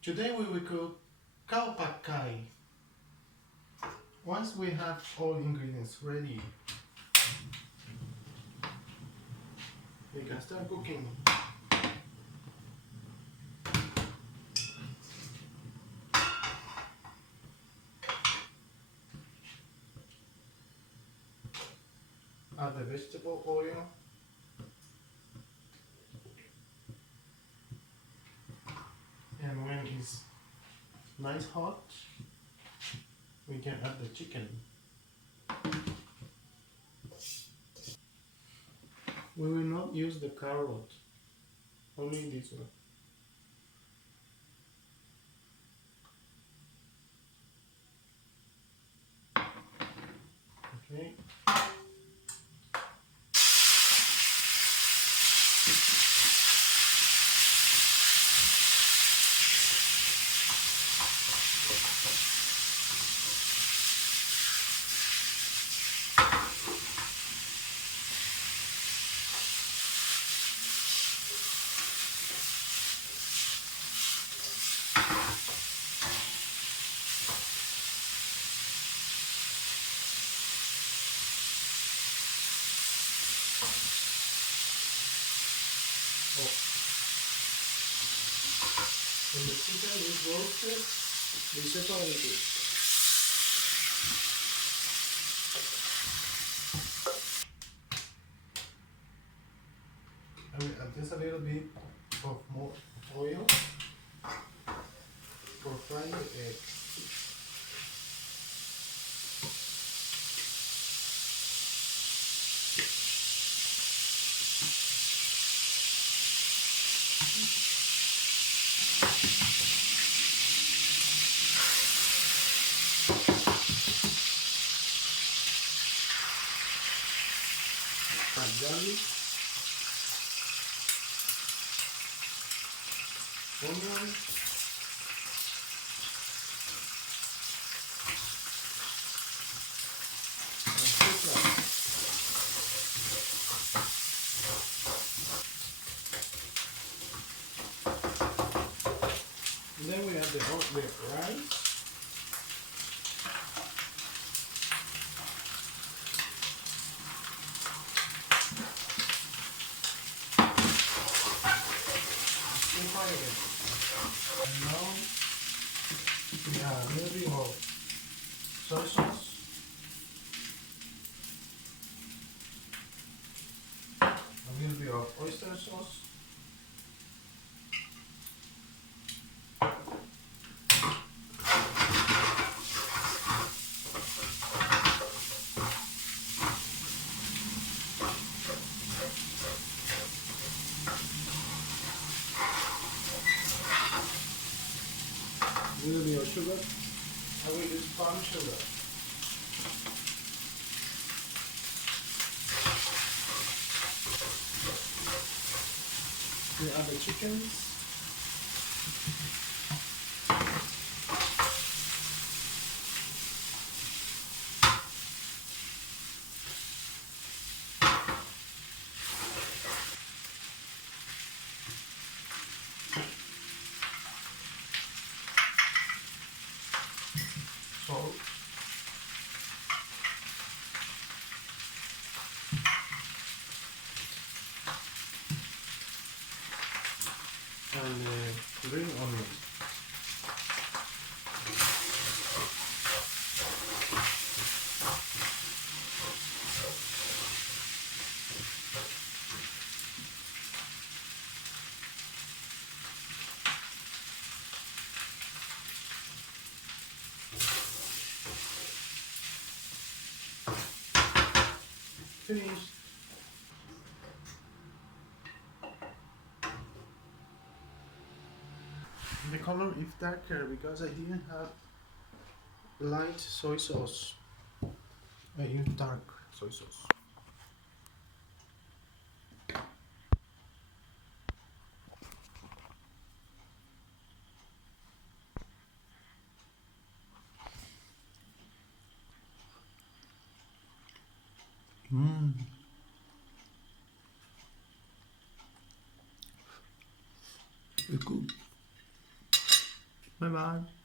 Today we will cook Khao Pad Thai. Once we have all ingredients ready, we can start cooking. Add the vegetable oil. And when it's nice hot, we can add the chicken. We will not use the carrot, only this one. Okay. Oh. When the chicken is roasted, we separate it. I will add just a little bit of more oil for frying the egg. Add garlic, onion, and pepper. And then we add the rice. And fry it. And now we add a little bit of soy sauce, a little bit of oyster sauce, a little bit of sugar. I will use palm sugar. We add the chickens. Salt. And green onion. Finished. The color is darker because I didn't have light soy sauce. I use dark soy sauce. Mmm. It's good. Bye bye.